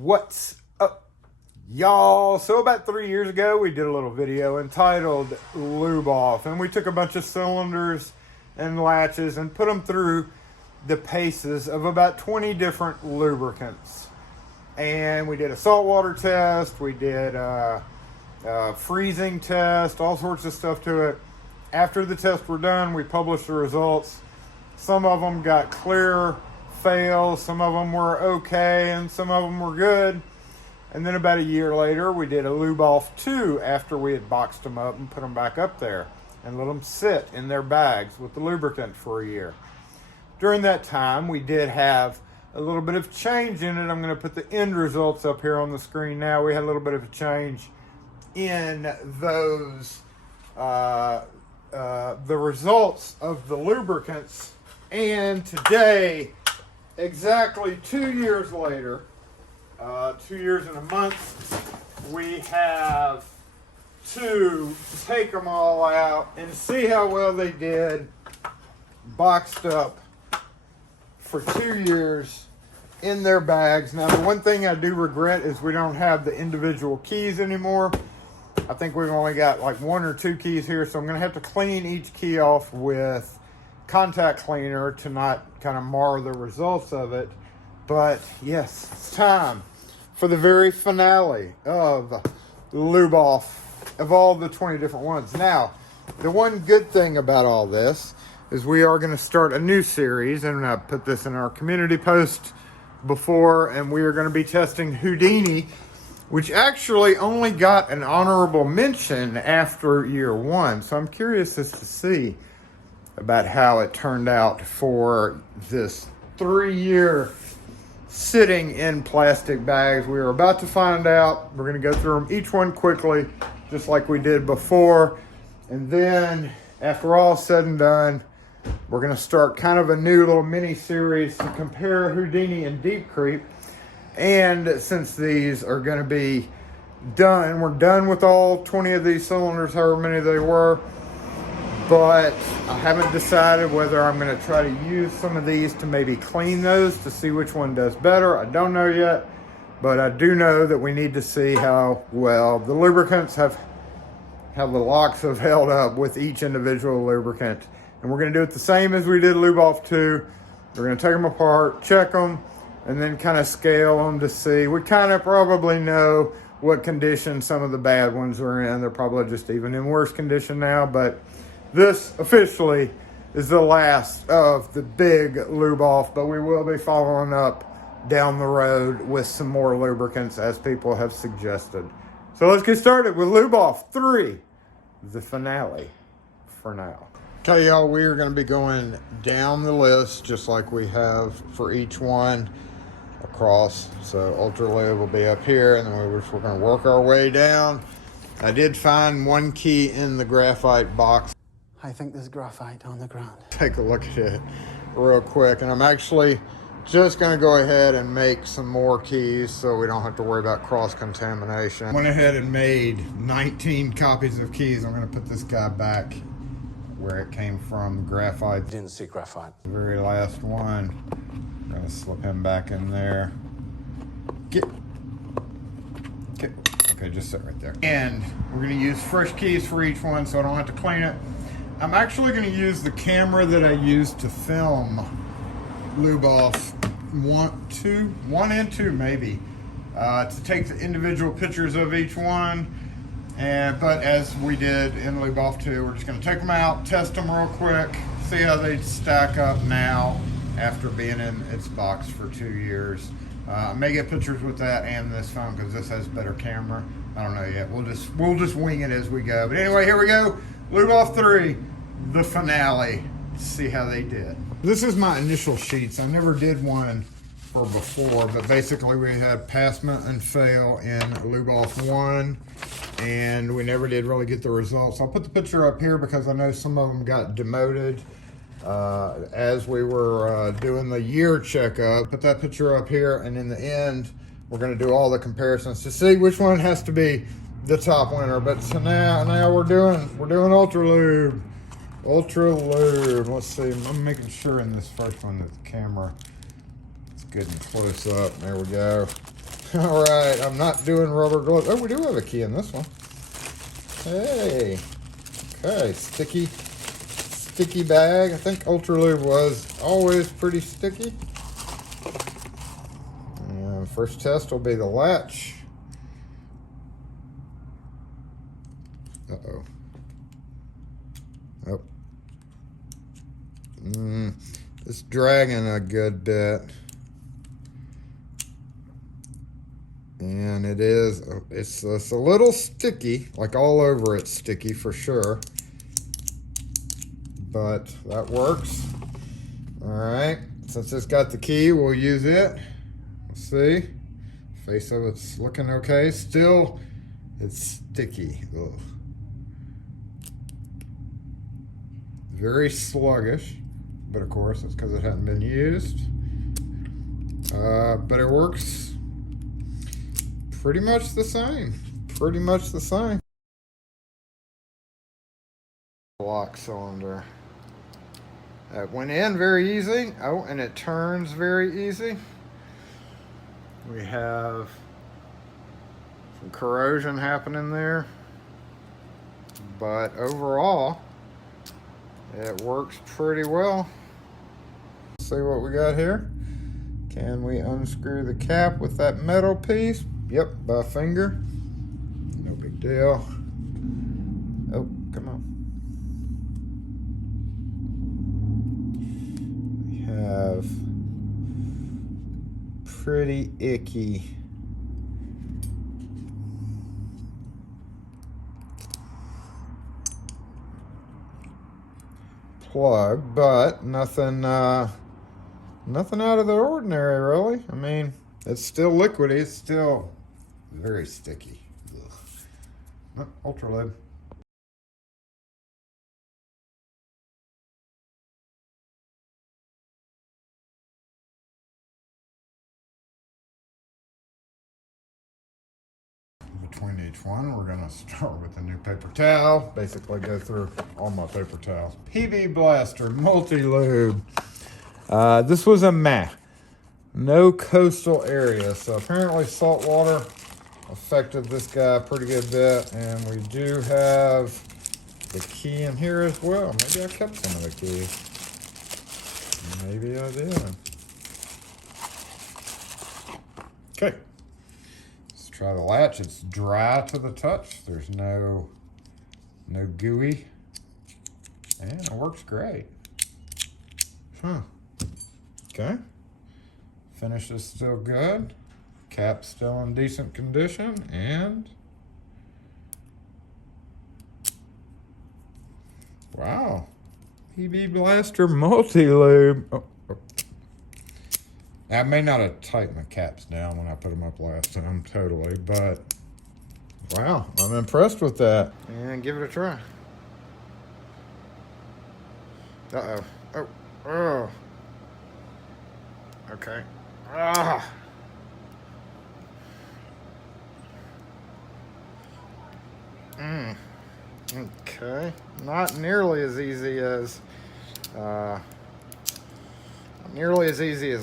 What's up, y'all? So about 3 years ago, we did a little video entitled Lube Off, and we took a bunch of cylinders and latches and put them through the paces of about 20 different lubricants. And we did a saltwater test, we did a freezing test, all sorts of stuff to it. After the tests were done, we published the results. Some of them got clear fails, some of them were okay, and some of them were good. And then about a year later, we did a Lube Off 2 after we had boxed them up and put them back up there and let them sit in their bags with the lubricant for a year. During that time, we did have a little bit of change in it. I'm going to put the end results up here on the screen now. We had a little bit of a change in those, the results of the lubricants. And today, exactly 2 years later, 2 years and a month, we have to take them all out and see how well they did, boxed up for 2 years in their bags. Now, the one thing I do regret is we don't have the individual keys anymore. I think we've only got like 1 or 2 keys here, so I'm going to have to clean each key off with contact cleaner to not kind of mar the results of it. But yes, it's time for the very finale of Lube Off of all the 20 different ones. Now, the one good thing about all this is we are going to start a new series, and I put this in our community post before, and we are going to be testing Houdini, which actually only got an honorable mention after year 1. So I'm curious as to see about how it turned out for this 3-year sitting in plastic bags. We are about to find out. We're going to go through them each one quickly, just like we did before. And then after all said and done, we're going to start kind of a new little mini series to compare Houdini and Deep Creep. And since these are going to be done, we're done with all 20 of these cylinders, however many they were. But I haven't decided whether I'm going to try to use some of these to maybe clean those to see which one does better. I don't know yet, but I do know that we need to see how well the lubricants how the locks have held up with each individual lubricant. And we're going to do it the same as we did Lube Off 2. We're going to take them apart, check them, and then kind of scale them to see. We kind of probably know what condition some of the bad ones are in. They're probably just even in worse condition now, but this officially is the last of the big Lube Off, but we will be following up down the road with some more lubricants as people have suggested. So let's get started with Lube Off 3, the finale for now. Okay, y'all, we are going to be going down the list just like we have for each one across. So Ultra Lube will be up here, and then we're going to work our way down. I did find one key in the graphite box. I think there's graphite on the ground. Take a look at it real quick. And I'm actually just going to go ahead and make some more keys so we don't have to worry about cross-contamination. Went ahead and made 19 copies of keys. I'm going to put this guy back where it came from, graphite. Didn't see graphite. The very last one. I'm going to slip him back in there. Okay, just sit right there. And we're going to use fresh keys for each one so I don't have to clean it. I'm actually going to use the camera that I used to film Lube Off 1 and 2 maybe, to take the individual pictures of each one. But as we did in Lube Off 2, we're just going to take them out, test them real quick, see how they stack up now after being in its box for 2 years. I may get pictures with that and this phone because this has better camera. I don't know yet. We'll just wing it as we go. But anyway, here we go. Lube Off 3, the finale. Let's see how they did. This is my initial sheets. I never did one for before, but basically we had passment and fail in Lube Off 1, and we never did really get the results. I'll put the picture up here because I know some of them got demoted as we were doing the year checkup. Put that picture up here, and in the end, we're going to do all the comparisons to see which one has to be the top winner. But so now we're doing Ultra Lube. Let's see. I'm making sure in this first one that the camera is good and close up. There we go. All right, I'm not doing rubber gloves. Oh, we do have a key in this one. Hey. Okay, sticky bag. I think Ultra Lube was always pretty sticky. And first test will be the latch. Uh-oh. Oh. It's dragging a good bit. And it's a little sticky, like all over it's sticky for sure. But that works. All right, since it's got the key, we'll use it. Let's see. Face of it's looking okay. Still, it's sticky. Ugh. Very sluggish, but of course it's because it hadn't been used. But it works pretty much the same. Pretty much the same. Lock cylinder. It went in very easy. Oh, and it turns very easy. We have some corrosion happening there, but overall it works pretty well. Let's see what we got here. Can we unscrew the cap with that metal piece? Yep, by finger. No big deal. Oh, come on. We have pretty icky plug, but nothing nothing out of the ordinary, really. I mean, it's still liquidy. It's still very sticky. Oh, Ultra Lube. Between each one, we're gonna start with a new paper towel. Basically go through all my paper towels. PB Blaster Multi-Lube. This was a meh. No coastal area, so apparently salt water affected this guy a pretty good bit, and we do have the key in here as well. Maybe I kept some of the keys. Maybe I did. Okay. Let's try the latch. It's dry to the touch. There's no gooey. And it works great. Okay. Finish is still good. Cap's still in decent condition, and wow. PB Blaster Multi-Lube. Oh. I may not have tightened the caps down when I put them up last time, totally, but wow, I'm impressed with that. And give it a try. Uh-oh. Oh. Okay. Okay. Not nearly as easy as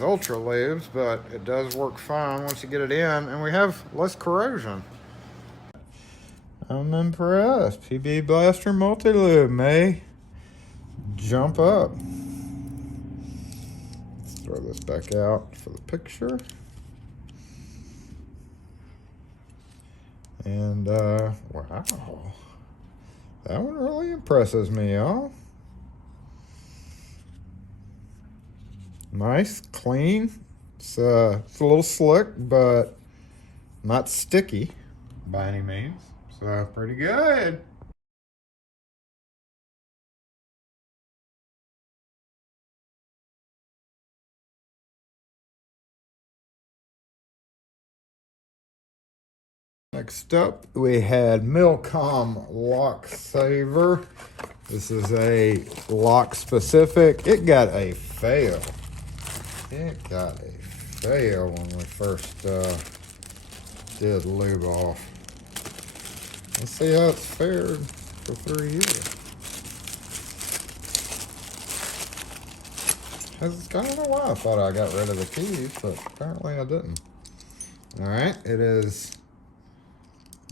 Ultra Lubes, but it does work fine once you get it in, and we have less corrosion. I'm impressed. PB Blaster Multi-Lube may jump up. Let's throw this back out for the picture. And wow, that one really impresses me, y'all. Nice, clean. It's a little slick, but not sticky by any means. So pretty good. Next up, we had Milcom Lock Saver. This is a lock specific. It got a fail. It got a fail when we first did Lube Off. Let's see how it's fared for 3 years. I don't know why I thought I got rid of the keys, but apparently I didn't. All right, it is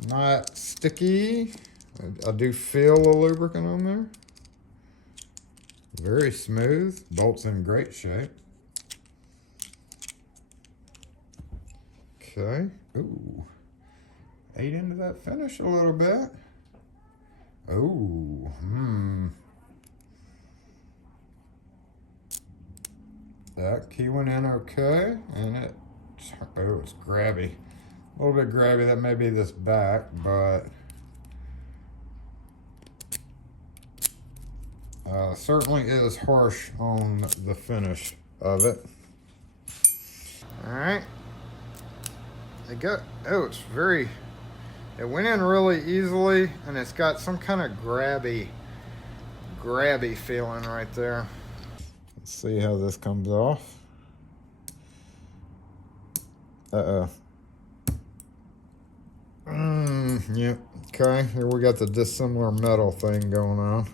not sticky. I do feel the lubricant on there. Very smooth, bolts in great shape. Okay, ooh, ate into that finish a little bit. Oh, That key went in okay, and it's grabby. A little bit grabby, that may be this back, but certainly is harsh on the finish of it. All right. It went in really easily, and it's got some kind of grabby feeling right there. Let's see how this comes off. Uh-oh. Yep. Okay, here we got the dissimilar metal thing going on.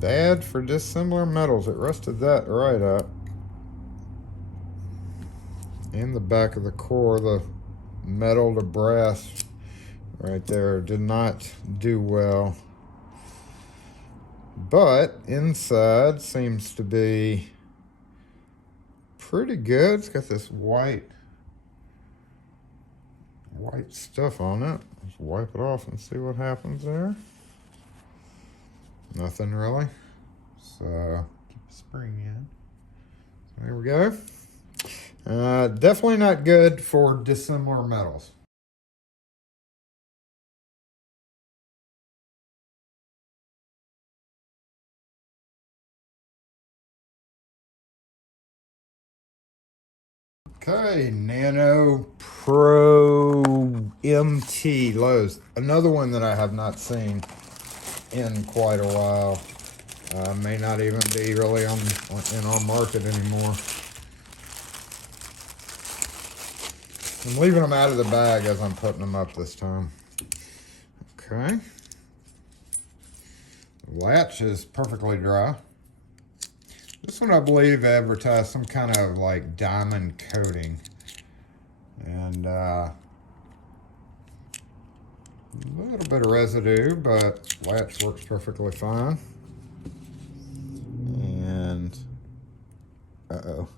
Bad for dissimilar metals. It rusted that right up. In the back of the core, the metal to brass right there did not do well. But inside seems to be pretty good. It's got this white stuff on it. Let's wipe it off and see what happens there. Nothing really. So keep the spring in. So there we go. Definitely not good for dissimilar metals. Okay, Nano Pro MT Lowe's. Another one that I have not seen in quite a while. May not even be really in our market anymore. I'm leaving them out of the bag as I'm putting them up this time. Okay. The latch is perfectly dry. This one, I believe, advertised some kind of like diamond coating. And a little bit of residue, but latch works perfectly fine. And, uh-oh.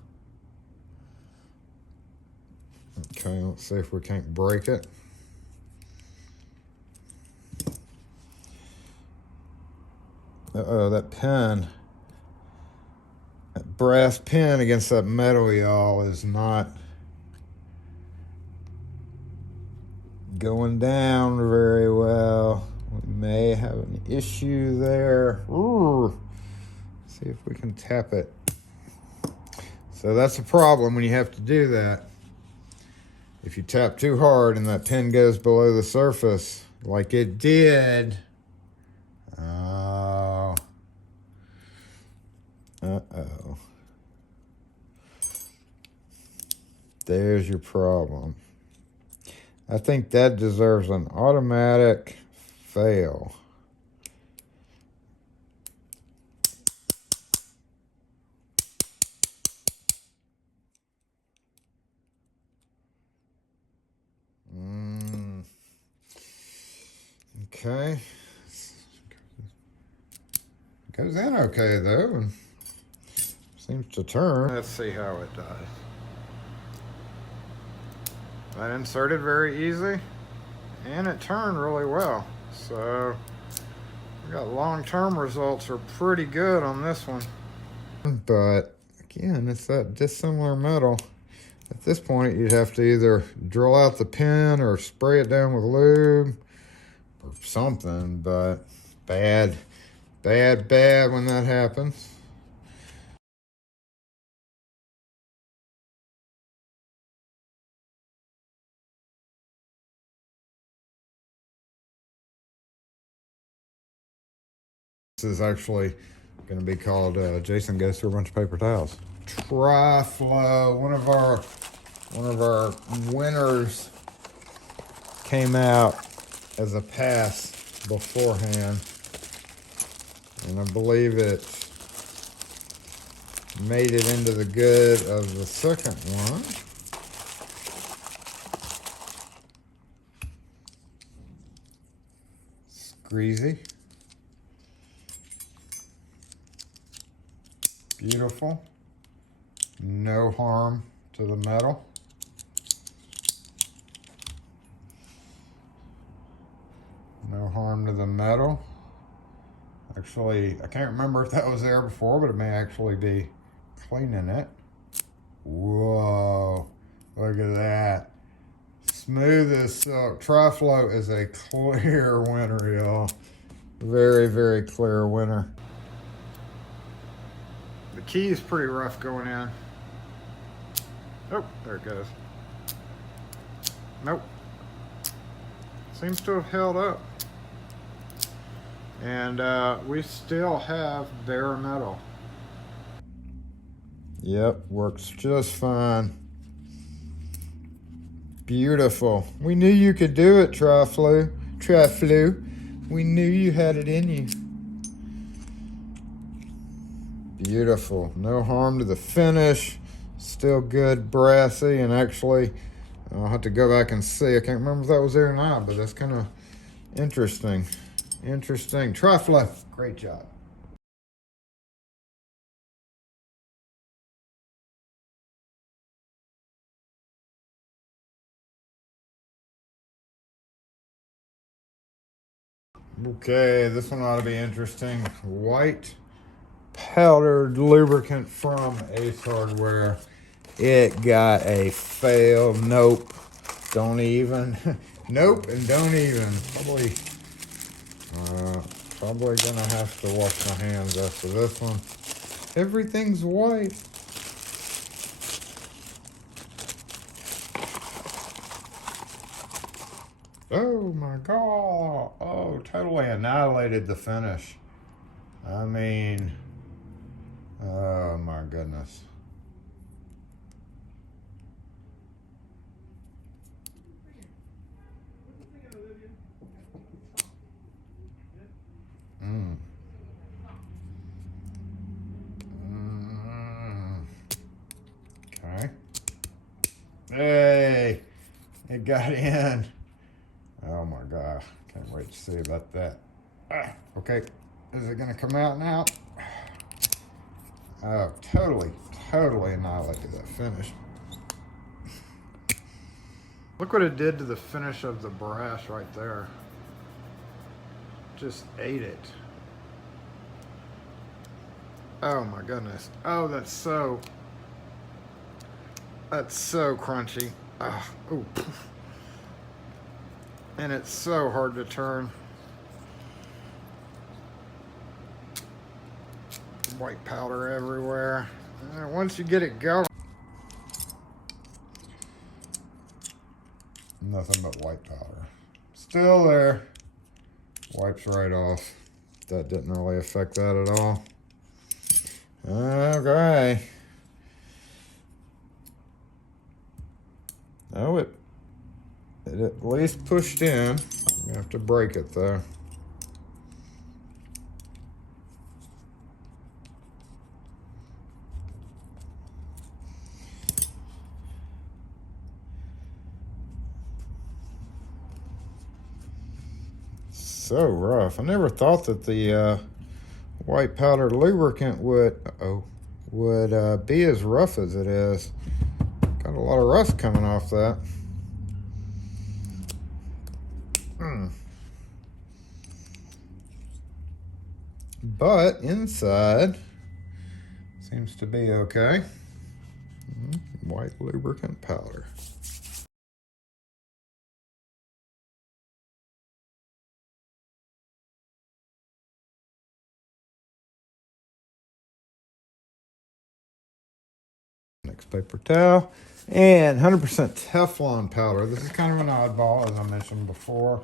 Okay, let's see if we can't break it. Uh-oh, that pin, that brass pin against that metal, y'all, is not going down very well. We may have an issue there. Ooh. See if we can tap it. So that's a problem when you have to do that. If you tap too hard and that pin goes below the surface, like it did. Oh. Uh-oh. There's your problem. I think that deserves an automatic fail. Okay. Goes in okay though, and seems to turn. Let's see how it does. That inserted very easy, and it turned really well. So we got long-term results are pretty good on this one. But again, it's that dissimilar metal. At this point, you'd have to either drill out the pin or spray it down with lube or something, but bad when that happens. This is actually going to be called Jason Goes Through a Bunch of Paper Towels. Tri-Flow, one of our winners came out as a pass beforehand. And I believe it made it into the good of the second one. It's greasy. Beautiful. No harm to the metal. No harm to the metal. Actually, I can't remember if that was there before, but it may actually be cleaning it. Whoa, look at that. Smooth as silk. Tri-Float is a clear winner, y'all. Very, very clear winner. The key is pretty rough going in. Oh, there it goes. Nope. Seems to have held up. And we still have bare metal. Yep, works just fine. Beautiful. We knew you could do it, Tri-Flu. We knew you had it in you. Beautiful. No harm to the finish. Still good, brassy, and actually, I'll have to go back and see. I can't remember if that was there or not, but that's kind of interesting. Interesting. Tri-Flu, great job. Okay, this one ought to be interesting. White powdered lubricant from Ace Hardware. It got a fail. Nope. Don't even. Nope, and don't even. Probably gonna have to wash my hands after this one. Everything's white. Oh my God. Oh, totally annihilated the finish. I mean, oh my goodness. Okay. Hey, it got in. Oh my God, can't wait to see about that. Okay, is it gonna come out now? Oh, totally annihilated that finish. Look what it did to the finish of the brass right there. Just ate it. Oh my goodness. Oh, that's so crunchy. Ooh. And it's so hard to turn. White powder everywhere. And once you get it going, nothing but white powder. Still there. Wipes right off. That didn't really affect that at all. Okay. Oh, it at least pushed in. You have to break it though. So rough. I never thought that the white powder lubricant would be as rough as it is. Got a lot of rust coming off that. But inside seems to be okay. White lubricant powder. Next paper towel and 100% Teflon powder. This is kind of an oddball, as I mentioned before.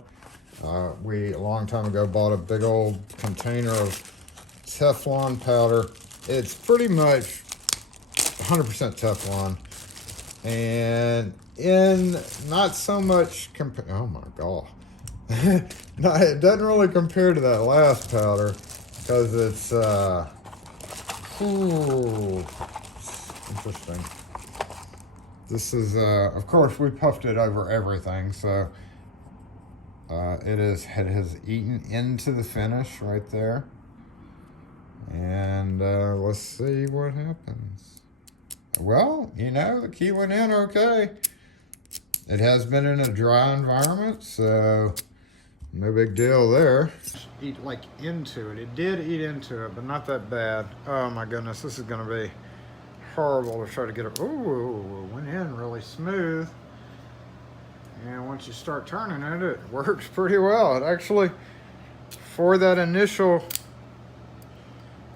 We a long time ago bought a big old container of Teflon powder. It's pretty much 100% Teflon, and in not so much oh my God, No, it doesn't really compare to that last powder because it's ooh, interesting. This is of course we puffed it over everything, so it has eaten into the finish right there. And let's see what happens. Well, you know, the key went in okay. It has been in a dry environment, so no big deal there. Eat like into it. It did eat into it, but not that bad. Oh my goodness, this is gonna be horrible to try to get it. Ooh, went in really smooth. And once you start turning it, it works pretty well. It actually, for that initial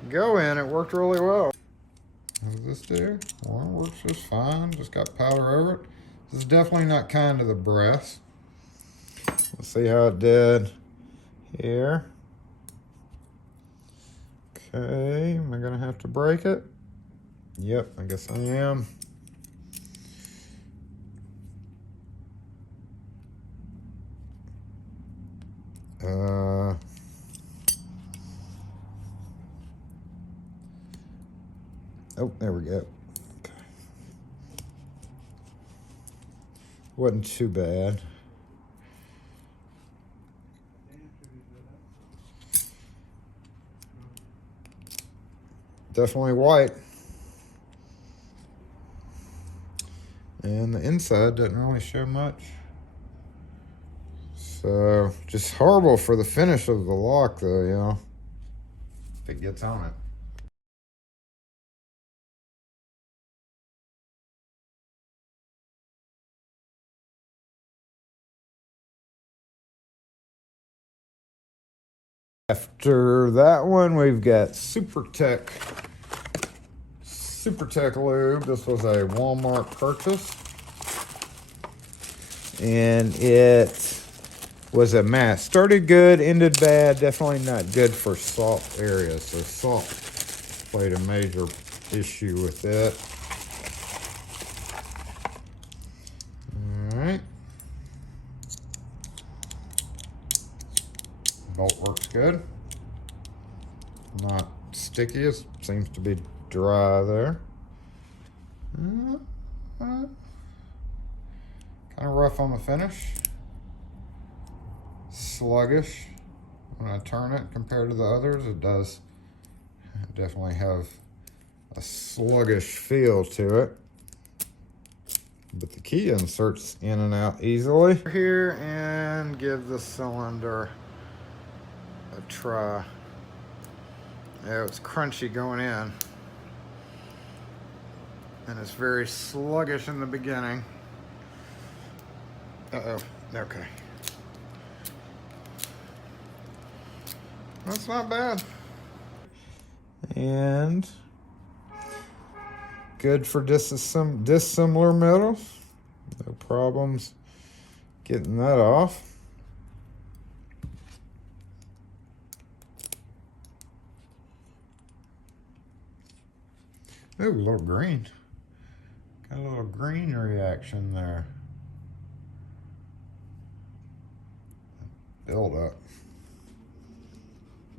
go in, it worked really well. What does this do? Well, it works just fine. Just got powder over it. This is definitely not kind to the breast. Let's see how it did here. Okay, am I gonna have to break it? Yep, I guess I am. Oh, there we go. Okay. Wasn't too bad. Definitely white. And the inside doesn't really show much. So, just horrible for the finish of the lock though, you know. If it gets on it. After that one, we've got Supertech Lube. This was a Walmart purchase. And it was a mess. Started good, ended bad. Definitely not good for salt areas. So salt played a major issue with it. All right. Bolt works good. Not sticky. It seems to be dry there. Kind of rough on the finish. Sluggish when I turn it compared to the others. It does definitely have a sluggish feel to it. But the key inserts in and out easily. Here and give the cylinder a try. Yeah, it's crunchy going in. And it's very sluggish in the beginning. Uh-oh, okay. That's not bad. And good for dissimilar metals. No problems getting that off. Ooh, a little green. Got a little green reaction there. Build up.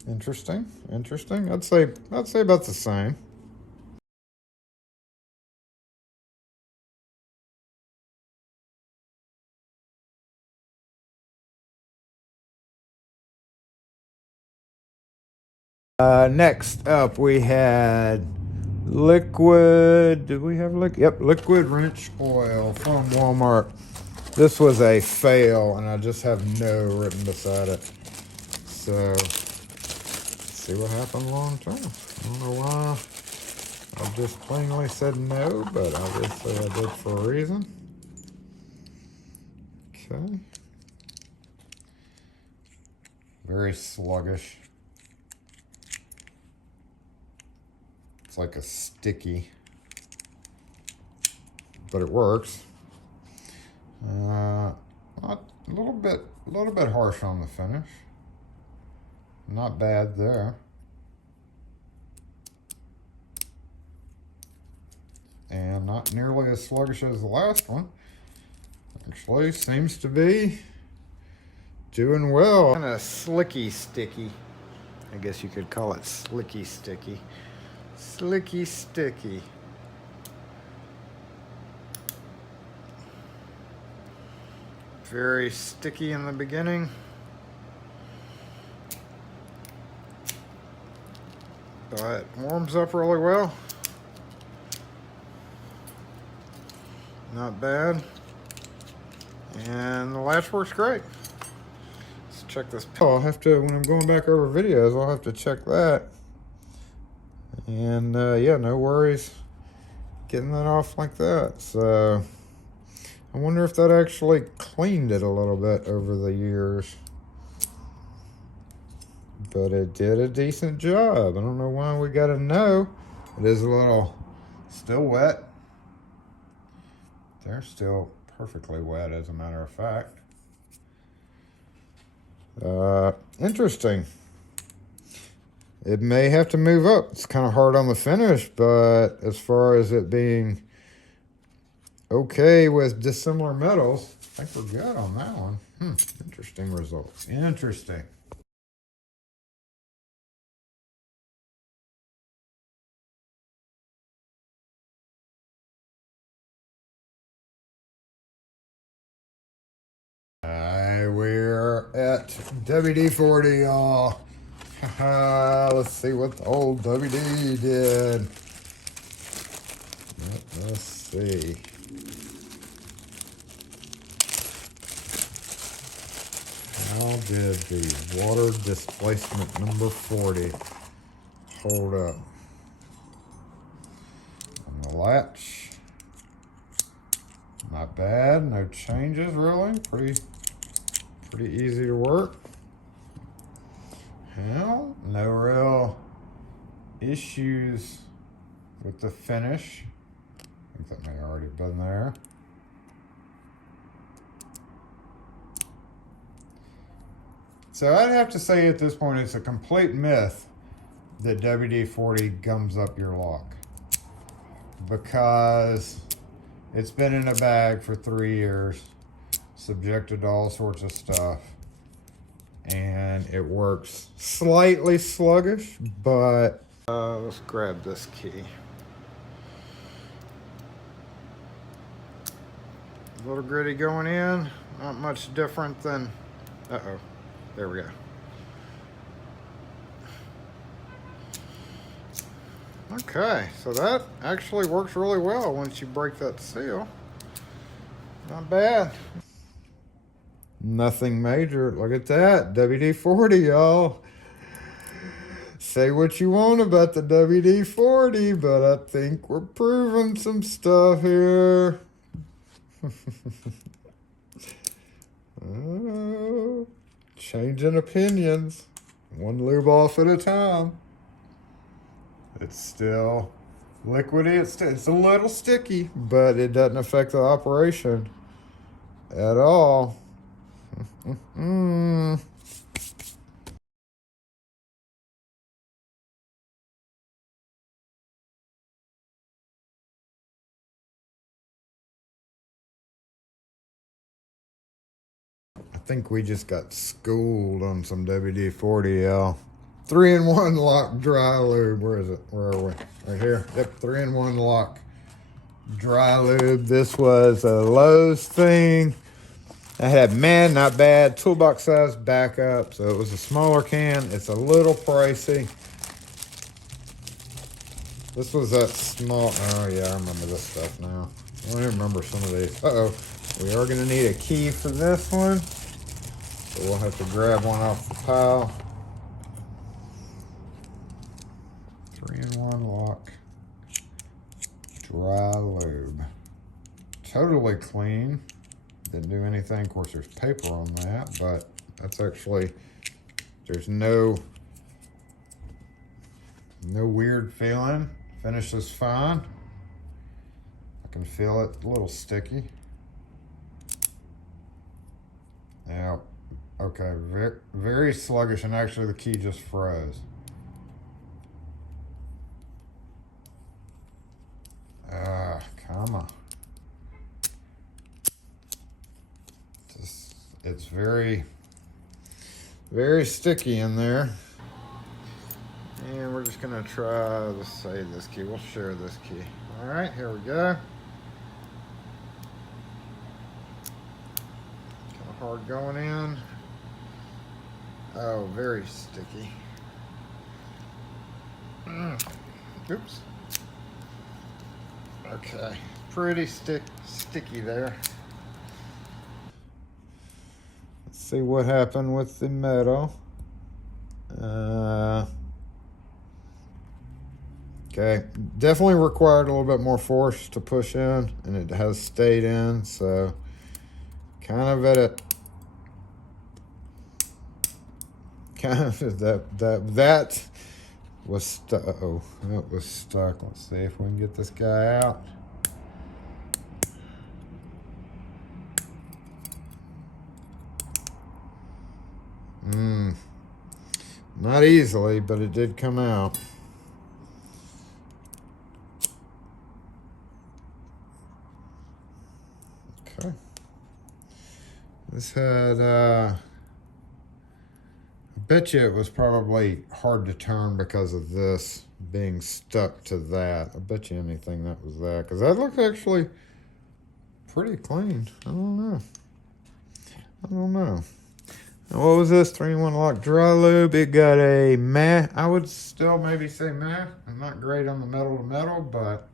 Interesting. I'd say about the same. Next up we had liquid. Did we have liquid? Yep, liquid wrench oil from Walmart. This was a fail, and I just have no written beside it. So, let's see what happened long term. I don't know why I just plainly said no, but obviously I did for a reason. Okay. Very sluggish. It's like a sticky, but it works. A little bit harsh on the finish. Not bad there. And not nearly as sluggish as the last one. Actually, seems to be doing well. Kind of slicky sticky. I guess you could call it slicky sticky. Slicky sticky. Very sticky in the beginning. But warms up really well. Not bad. And the latch works great. Let's check this. I'll have to, when I'm going back over videos, I'll have to check that. And yeah, no worries getting that off like that. So I wonder if that actually cleaned it a little bit over the years. But it did a decent job. I don't know why we got a no. It is a little still wet. They're still perfectly wet, as a matter of fact. Interesting. It may have to move up. It's kind of hard on the finish, but as far as it being okay with dissimilar metals, I think we're good on that one. Interesting results. Interesting. We're at WD-40, y'all. Let's see what the old WD did. Let's see. How did the water displacement number 40 hold up? On the latch, not bad. No changes really. Pretty easy to work. Well, no real issues with the finish. I think that may have already been there. So I'd have to say at this point it's a complete myth that WD-40 gums up your lock, because it's been in a bag for 3 years, subjected to all sorts of stuff, and it works slightly sluggish, but let's grab this key. A little gritty going in, not much different than, there we go. Okay, so that actually works really well once you break that seal. Not bad. Nothing major. Look at that. WD-40, y'all. Say what you want about the WD-40, but I think we're proving some stuff here. Changing opinions. One lube off at a time. It's still liquidy. It's a little sticky, but it doesn't affect the operation at all. I think we just got schooled on some WD-40, y'all. 3-in-1 lock dry lube. Where is it? Where are we? Right here. Yep, 3-in-1 lock dry lube. This was a Lowe's thing. I had not bad, toolbox size backup, so it was a smaller can. It's a little pricey. This was that small, oh yeah, I remember this stuff now. I don't even remember some of these. We are gonna need a key for this one, so we'll have to grab one off the pile. 3-in-1 lock dry lube. Totally clean. Didn't do anything. Of course, there's paper on that, but that's actually, there's no weird feeling. Finish is fine. I can feel it a little sticky. Now, okay, very, very sluggish, and actually the key just froze. Come on. It's very Very sticky in there. And we're just gonna try to save this key. We'll share this key. All right, here we go. Kind of hard going in. Oh, very sticky. Oops. Okay, pretty sticky there. Let's see what happened with the metal. Okay, definitely required a little bit more force to push in, and it has stayed in, so kind of at a that was stuck. Oh, that was stuck. Let's see if we can get this guy out. Not easily, but it did come out. Okay. This had, I bet you it was probably hard to turn because of this being stuck to that. I bet you anything that was that, because that looked actually pretty clean. I don't know. Now, what was this? 3-in-1 lock dry lube. It got a matte. I would still maybe say matte. I'm not great on the metal to metal, but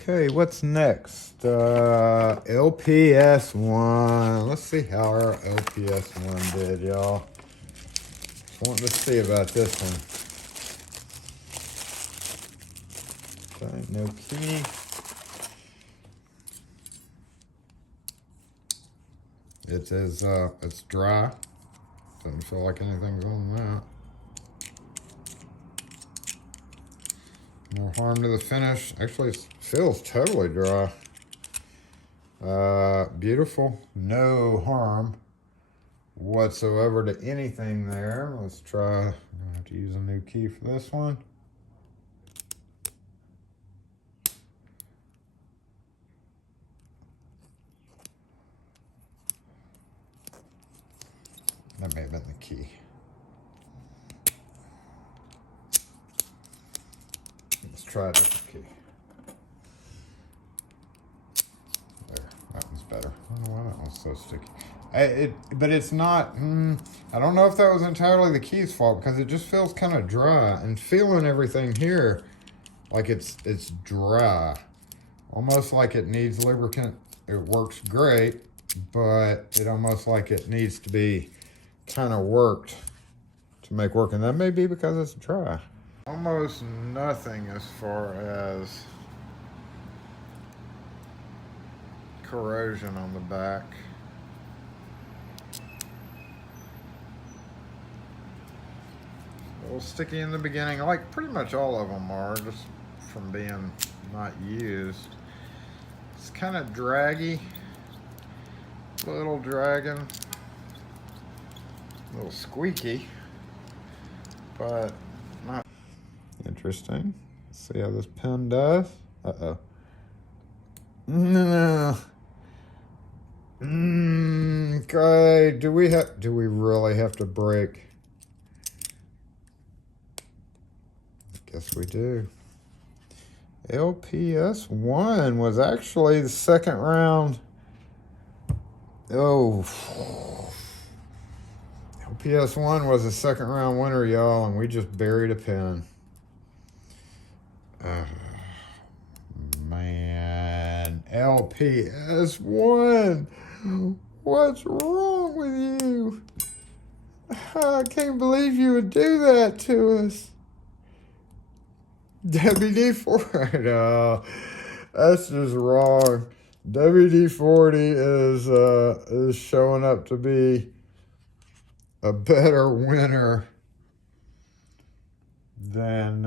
okay, what's next? LPS1. Let's see how our LPS1 did, y'all. Wanting to see about this one. Okay, no key. It is, it's dry. Doesn't feel like anything's on that. No harm to the finish. Actually, it feels totally dry. Beautiful. No harm whatsoever to anything there. Let's try. I'm gonna have to use a new key for this one. That may have been the key. Let's try a different key. There, that one's better. I don't know why that one's so sticky. But it's not, I don't know if that was entirely the key's fault, because it just feels kind of dry, and feeling everything here like it's dry. Almost like it needs lubricant. It works great, but it almost like it needs to be kind of worked to make work, and that may be because it's dry. Almost nothing as far as corrosion on the back. A little sticky in the beginning, like pretty much all of them are, just from being not used. It's kind of draggy, a little dragging, a little squeaky, but not interesting. Let's see how this pen does. Uh-oh. No. Okay, do we really have to break? I guess we do. LPS1 was actually the second round. Oh. LPS1 was the second round winner, y'all, and we just buried a pin. Man, LPS1, what's wrong with you? I can't believe you would do that to us. WD-40, no, that's just wrong. WD-40 is showing up to be a better winner than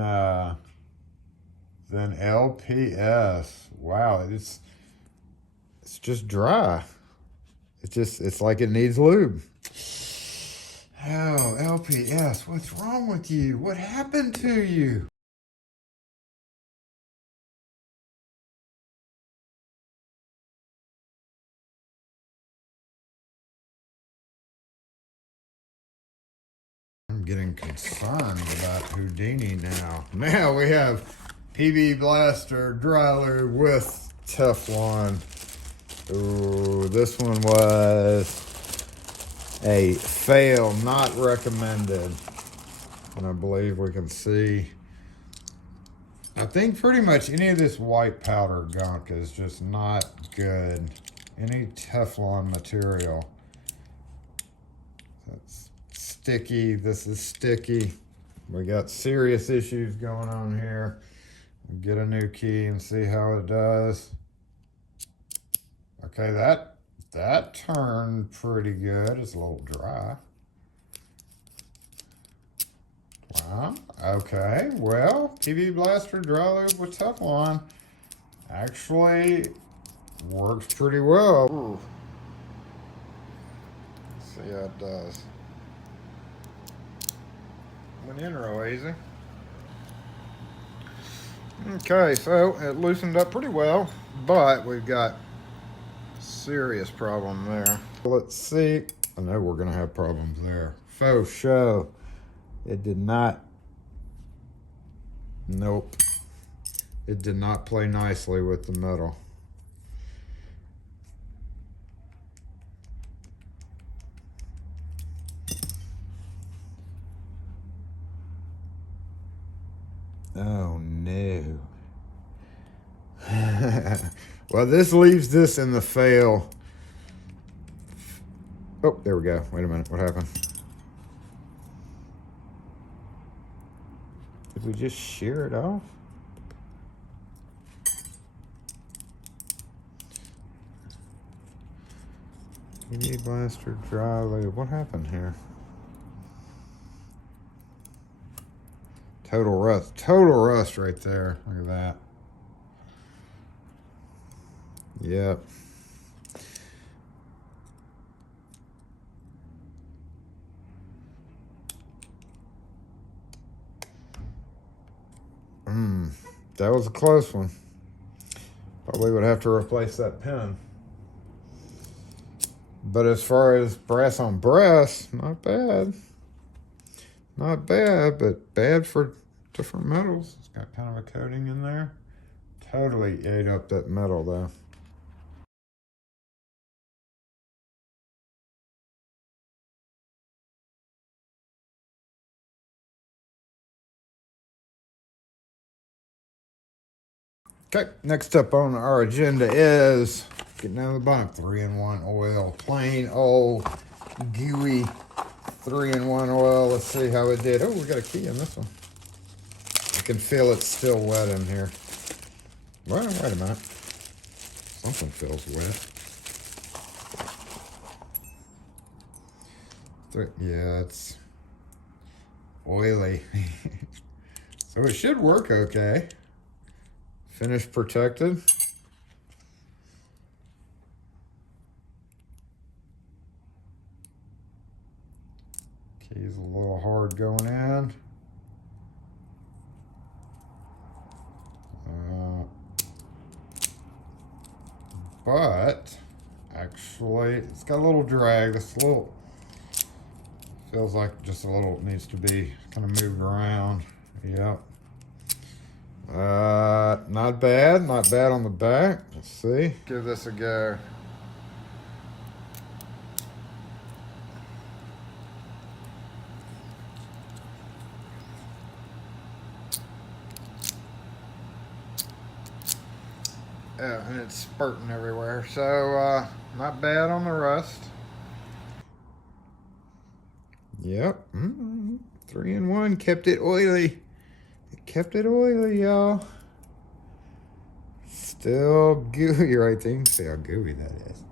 LPS. Wow, it's just dry. It's like it needs lube. Oh, LPS, what's wrong with you? What happened to you? I'm getting concerned about Houdini now. Now we have PB Blaster Dryler with Teflon. Ooh, this one was a fail, not recommended. And I believe we can see, I think pretty much any of this white powder gunk is just not good. Any Teflon material. That's sticky. This is sticky. We got serious issues going on here. Get a new key and see how it does. Okay, that turned pretty good. It's a little dry. Wow. Okay, well, PB Blaster Dry Lube with Teflon actually works pretty well. Ooh. Let's see how it does. Went in real easy. Okay, so it loosened up pretty well, but we've got a serious problem there. Let's see. I know we're gonna have problems there. Faux show. It did not. Nope. It did not play nicely with the metal. Oh no. Well, this leaves this in the fail. Oh, there we go. Wait a minute. What happened? Did we just shear it off? PB Blaster Dry Lube. What happened here? Total rust. Total rust right there. Look at that. Yep. That was a close one. Probably would have to replace that pin. But as far as brass on brass, not bad. Not bad, but bad for different metals. It's got kind of a coating in there. Totally ate up that metal though. Okay, next up on our agenda is getting down to the bottom. 3-in-1 oil, plain old gooey 3-in-1 oil. Let's see how it did. Oh, we got a key in this one. I can feel it's still wet in here. Well, wait a minute. Something feels wet. Yeah, it's oily. So it should work okay. Finish protected. Key's a little hard going in. But actually, it's got a little drag. This little feels like just a little needs to be kind of moved around. Yep. Not bad. Not bad on the back. Let's see. Give this a go. Yeah, and it's spurting everywhere. So, not bad on the rust. Yep. 3-in-1 kept it oily. It kept it oily, y'all. Still gooey right there. You can see how gooey that is.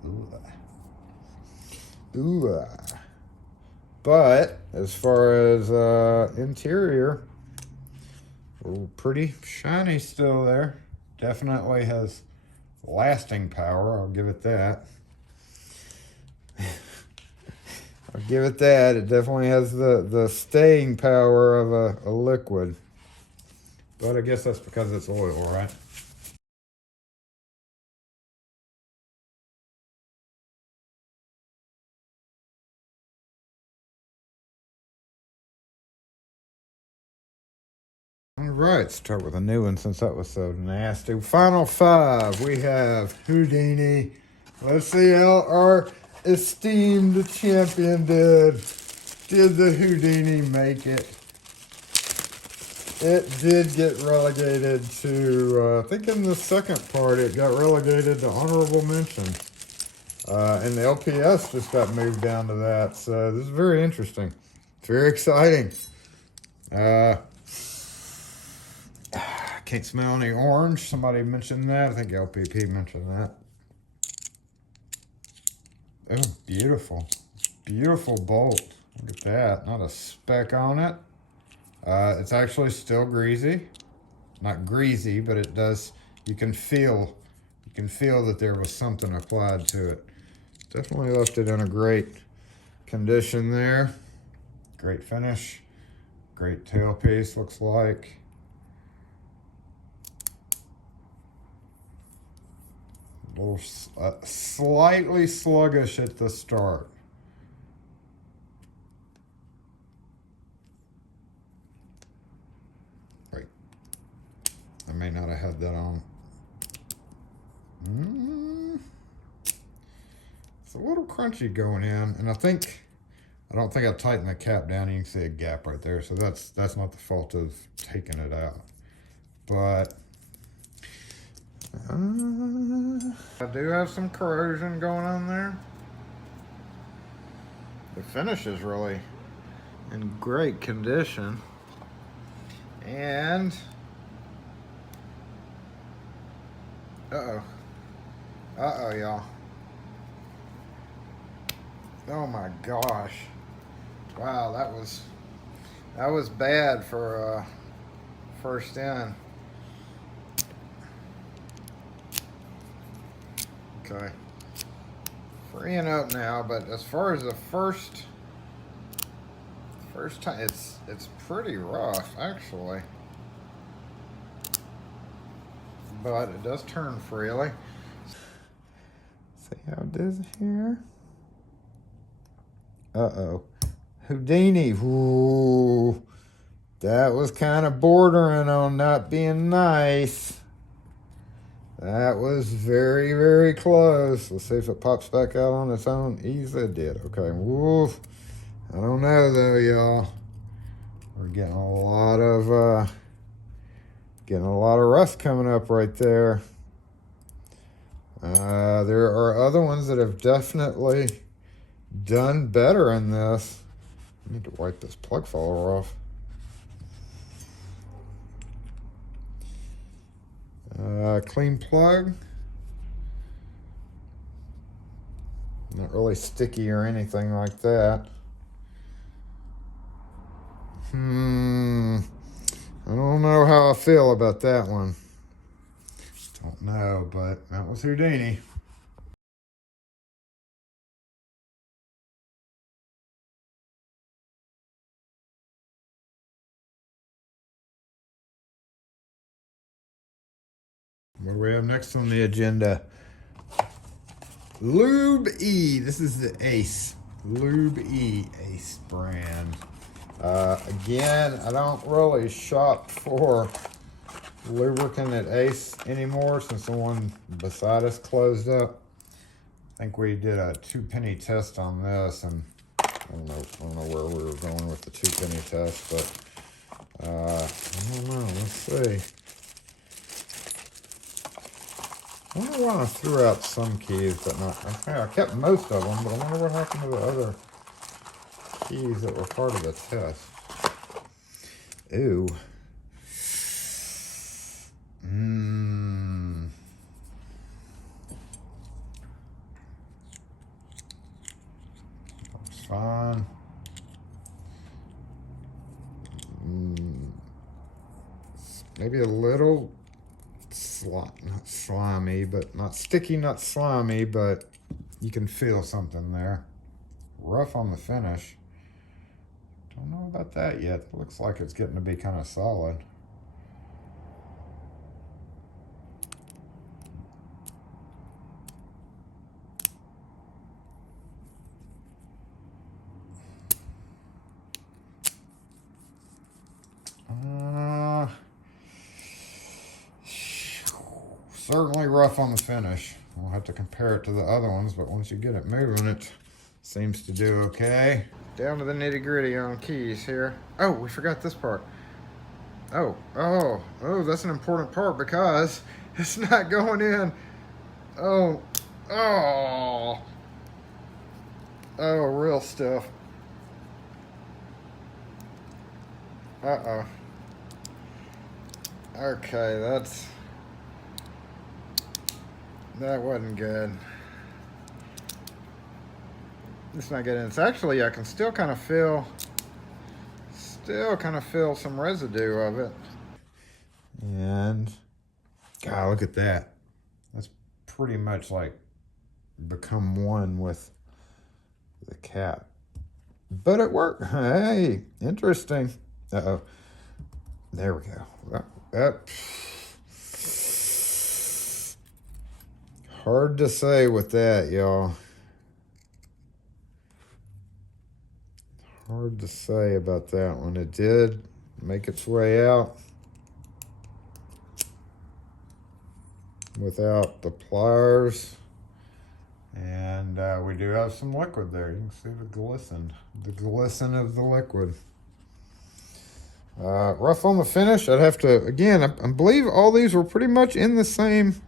Ooh. But as far as interior, pretty shiny still there. Definitely has lasting power, I'll give it that. I'll give it that. It definitely has the staying power of a liquid. But I guess that's because it's oil, right? All right, start with a new one since that was so nasty. Final five, we have Houdini. Let's see how our esteemed champion did. Did the Houdini make it? It did get relegated to, I think in the second part, it got relegated to honorable mention. And the LPS just got moved down to that. So this is very interesting. It's very exciting. Can't smell any orange. Somebody mentioned that. I think LPP mentioned that. Oh, beautiful. Beautiful bolt. Look at that. Not a speck on it. It's actually still greasy. Not greasy, but it does, you can feel that there was something applied to it. Definitely left it in a great condition there. Great finish. Great tailpiece, looks like. A little slightly sluggish at the start. Right. I may not have had that on. It's a little crunchy going in, and I don't think I tightened the cap down. You can see a gap right there, so that's not the fault of taking it out. But I do have some corrosion going on there. The finish is really in great condition. And uh-oh, y'all. Oh my gosh. Wow, that was bad for first in. Okay. Freeing up now, but as far as the first time, it's pretty rough actually. But it does turn freely. See how it is here? Uh-oh. Houdini. Ooh. That was kind of bordering on not being nice. That was very, very close. Let's see if it pops back out on its own. Easily it did. Okay. Woof. I don't know though, y'all. We're getting a lot of rust coming up right there. There are other ones that have definitely done better in this. I need to wipe this plug follower off. Clean plug. Not really sticky or anything like that. I don't know how I feel about that one. Don't know, but that was Houdini. What do we have next on the agenda? Lube E. This is the Ace. Lube E. Ace brand. Again, I don't really shop for lubricant at Ace anymore since the one beside us closed up. I think we did a 2-penny test on this, and I don't know where we were going with the 2-penny test, but I don't know. Let's see. I wonder why I threw out some keys, but not. I kept most of them, but I wonder what happened to the other keys that were part of the test. Ooh. That's fine. Maybe a little not slimy, but not sticky, not slimy, but you can feel something there. rough on the finish. Don't know about that yet. It looks like it's getting to be kind of solid. Certainly rough on the finish. We'll have to compare it to the other ones, but once you get it moving, it seems to do okay. Down to the nitty gritty on keys here. Oh, we forgot this part. Oh, that's an important part because it's not going in. Oh, real stuff. Uh-oh. Okay, that wasn't good. It's not good. It's actually, I can still kind of feel some residue of it. And, God, look at that. That's pretty much like become one with the cap. But it worked. Hey, interesting. Uh-oh. There we go. Hard to say with that, y'all. Hard to say about that one. It did make its way out without the pliers. And we do have some liquid there. You can see the glisten of the liquid. Rough on the finish. I'd have to, again, I believe all these were pretty much in the same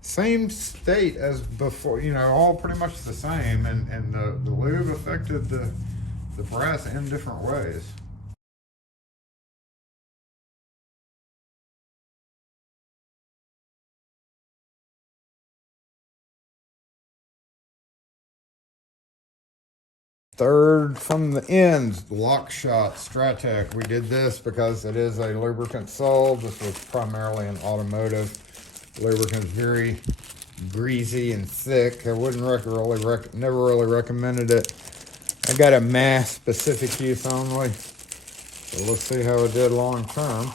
state as before, you know, all pretty much the same, and the lube affected the brass in different ways. Third from the ends, lock shot Stratec. We did this because it is a lubricant sold. This was primarily an automotive lubricant, very greasy and thick. I wouldn't never really recommended it. I got a mass specific use only. So let's see how it did long term.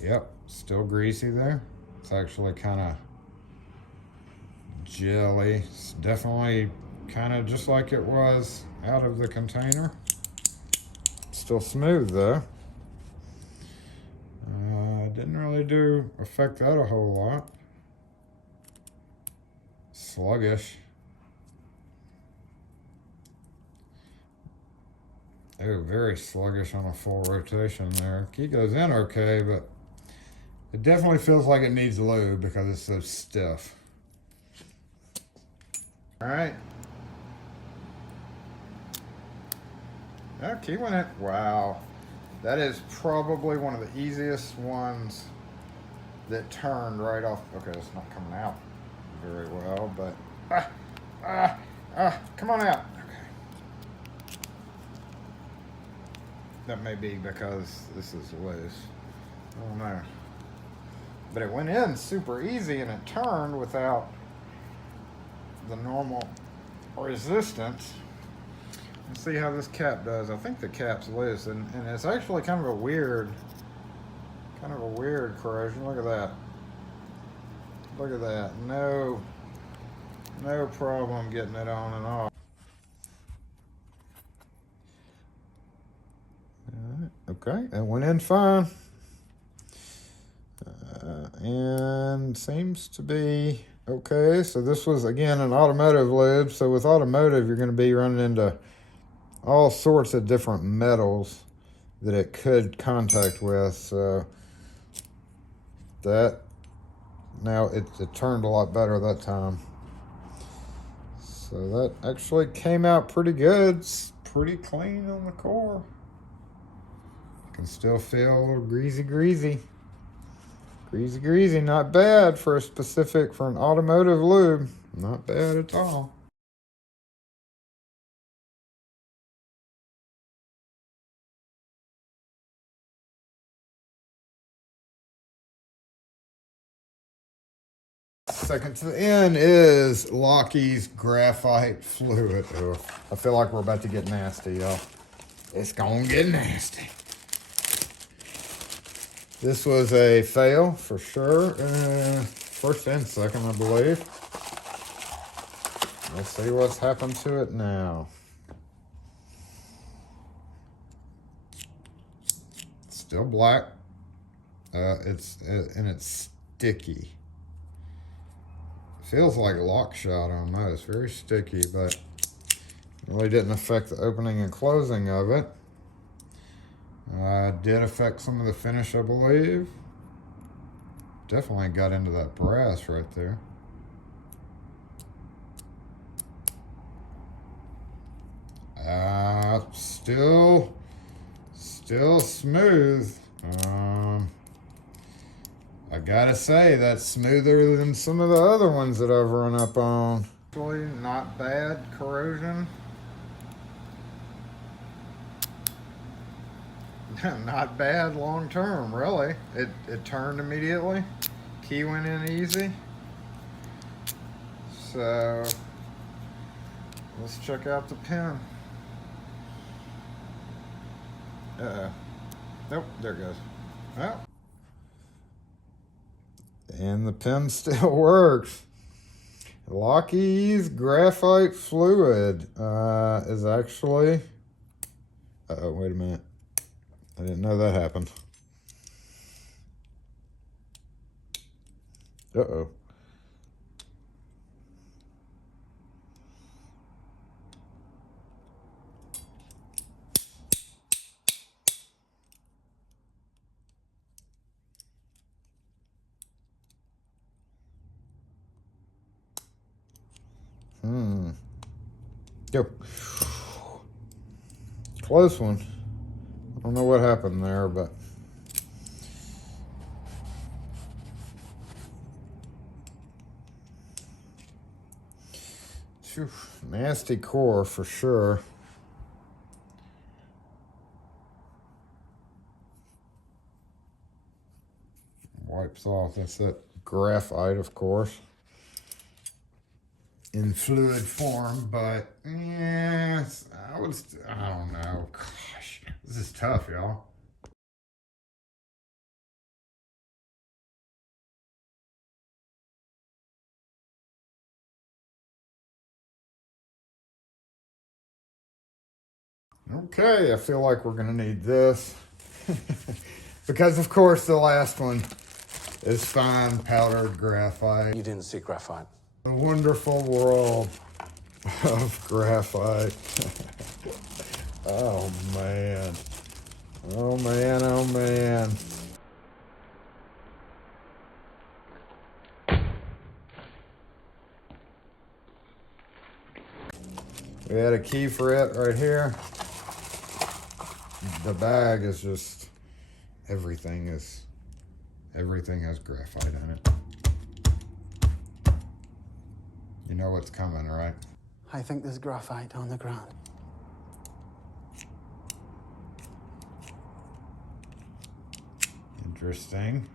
Yep, still greasy there. It's actually kind of jelly. It's definitely kind of just like it was out of the container. Still smooth though. Didn't really affect that a whole lot. Sluggish. Oh, very sluggish on a full rotation there. Key goes in okay, but it definitely feels like it needs lube because it's so stiff. All right. Yeah, key went in. Wow. That is probably one of the easiest ones that turned right off. Okay, it's not coming out very well, but come on out. Okay. That may be because this is loose. I don't know. But it went in super easy and it turned without the normal resistance. Let's see how this cap does. I think the cap's loose, and it's actually kind of a weird corrosion. Look at that. Look at that. No problem getting it on and off. Okay, it went in fine. And seems to be okay. So this was, again, an automotive lube. So with automotive, you're going to be running into all sorts of different metals that it could contact with. So that, now it turned a lot better that time. So that actually came out pretty good. It's pretty clean on the core. Can still feel a little greasy. Greasy, not bad for an automotive lube. Not bad at all. Second to the end is Lockheed's Graphite fluid. Ugh, I feel like we're about to get nasty, y'all. It's gonna get nasty. This was a fail for sure. First and second, I believe. Let's see what's happened to it now. Still black. It's sticky. Feels like lock shot almost. Very sticky, but really didn't affect the opening and closing of it. Did affect some of the finish, I believe. Definitely got into that brass right there. Still smooth. I gotta say, that's smoother than some of the other ones that I've run up on. Actually, not bad corrosion. Not bad long term, really. It turned immediately. Key went in easy. So, let's check out the pin. Uh-oh. Nope, there it goes. Well. And the pen still works. Lockheed's Graphite fluid is actually... Uh-oh, wait a minute. I didn't know that happened. Uh-oh. Yep. Close one. I don't know what happened there, but phew, nasty core for sure. Wipes off. That's that graphite, of course, in fluid form, but yeah, I don't know. Gosh, this is tough, y'all. Okay, I feel like we're gonna need this because, of course, the last one is fine powdered graphite. You didn't see graphite. The wonderful world of graphite. Oh man. Oh man, oh man. We had a key for it right here. The bag is just, everything has graphite in it. You know what's coming, right? I think there's graphite on the ground. Interesting.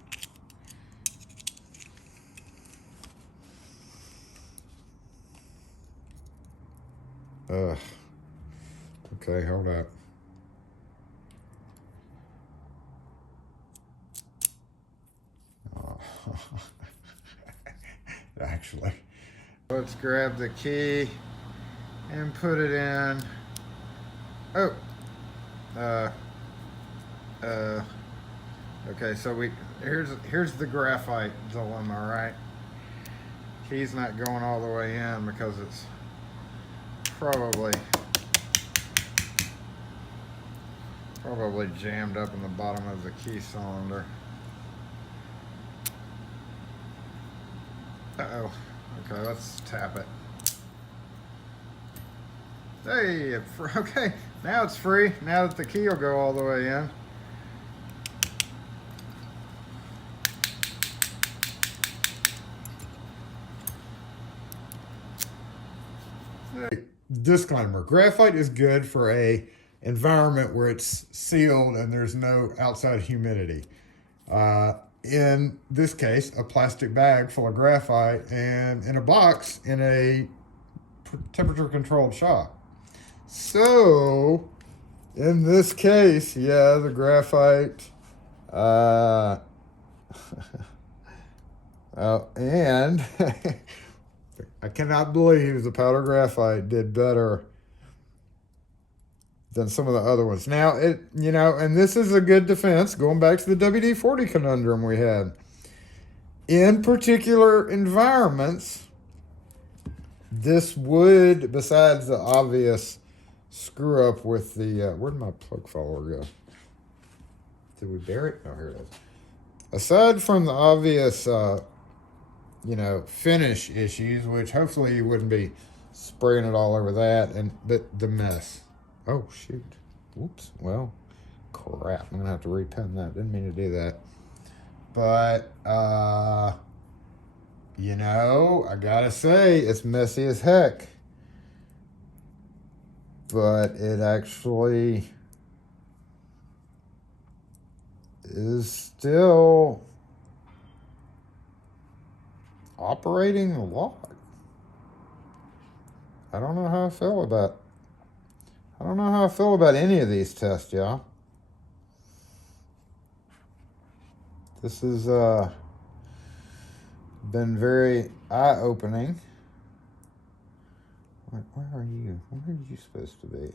Ugh. Okay, hold up. Oh. Actually. Let's grab the key and put it in. Oh. Okay, so here's the graphite dilemma, right? Key's not going all the way in because it's probably jammed up in the bottom of the key cylinder. Uh-oh. Okay, let's tap it. Hey, okay, now it's free. Now that the key will go all the way in. Disclaimer, graphite is good for a environment where it's sealed and there's no outside humidity. in this case, a plastic bag full of graphite, and in a box in a temperature controlled shop. So in this case, yeah, the graphite, and I cannot believe the powder graphite did better than some of the other ones. Now, and this is a good defense, going back to the WD-40 conundrum we had. In particular environments, this would, besides the obvious screw up with the, where'd my plug follower go? Did we bury it? Oh, here it is. Aside from the obvious, finish issues, which hopefully you wouldn't be spraying it all over that, but the mess. Oh, shoot. Whoops. Well, crap. I'm going to have to repen that. Didn't mean to do that. But, I got to say, it's messy as heck. But it actually is still operating a lot. I don't know how I feel about any of these tests, y'all. This has been very eye-opening. Where are you? Where are you supposed to be? You're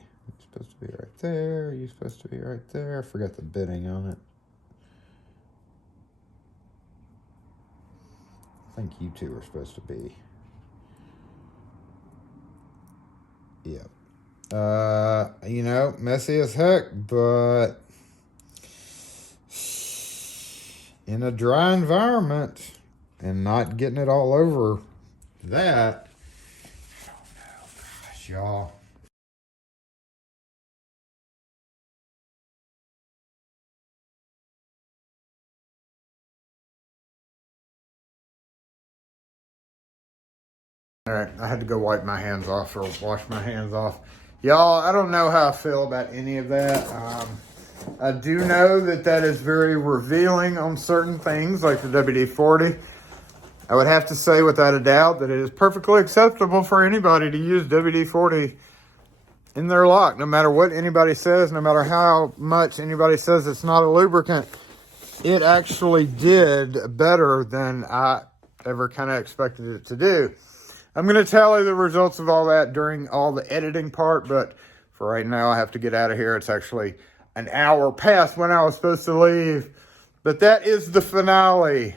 supposed to be right there. You're supposed to be right there. I forgot the bitting on it. I think you two are supposed to be. Yeah. Messy as heck, but in a dry environment and not getting it all over that, I don't know, gosh, y'all. All right, I had to go wipe my hands off or wash my hands off. Y'all, I don't know how I feel about any of that. I do know that is very revealing on certain things like the WD-40. I would have to say without a doubt that it is perfectly acceptable for anybody to use WD-40 in their lock, no matter what anybody says, no matter how much anybody says it's not a lubricant. It actually did better than I ever kind of expected it to do. I'm going to tally the results of all that during all the editing part, but for right now, I have to get out of here. It's actually an hour past when I was supposed to leave. But that is the finale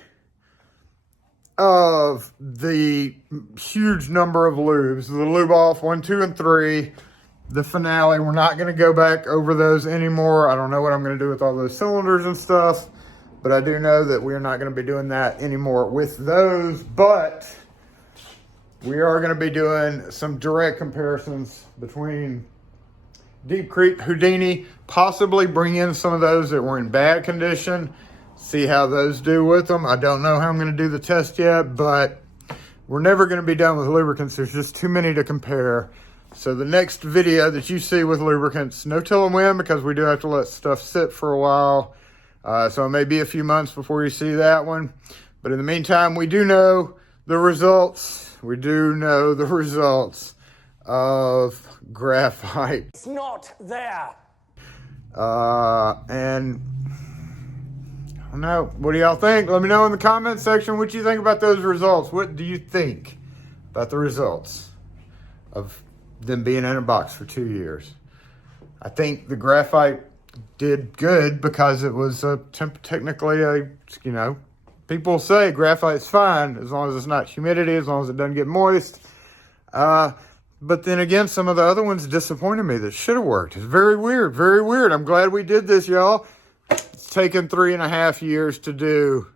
of the huge number of lubes. The Lube Off 1, 2, and 3. The finale. We're not going to go back over those anymore. I don't know what I'm going to do with all those cylinders and stuff, but I do know that we're not going to be doing that anymore with those. But we are going to be doing some direct comparisons between Deep Creek, Houdini, possibly bring in some of those that were in bad condition, see how those do with them. I don't know how I'm going to do the test yet, but we're never going to be done with lubricants. There's just too many to compare. So the next video that you see with lubricants, no telling when, because we do have to let stuff sit for a while. So it may be a few months before you see that one. But in the meantime, we do know the results. We do know the results of graphite. It's not there. And I don't know. What do y'all think? Let me know in the comment section what you think about those results. What do you think about the results of them being in a box for 2 years? I think the graphite did good because it was technically people say graphite's fine as long as it's not humidity, as long as it doesn't get moist. But then again, some of the other ones disappointed me that should have worked. It's very weird, very weird. I'm glad we did this, y'all. It's taken 3.5 years to do,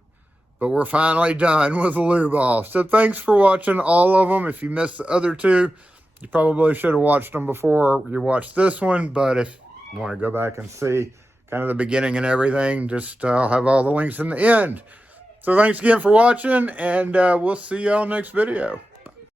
but we're finally done with the Lube Off. So thanks for watching all of them. If you missed the other two, you probably should have watched them before you watched this one. But if you want to go back and see kind of the beginning and everything, just I'll have all the links in the end. So thanks again for watching, and we'll see y'all next video.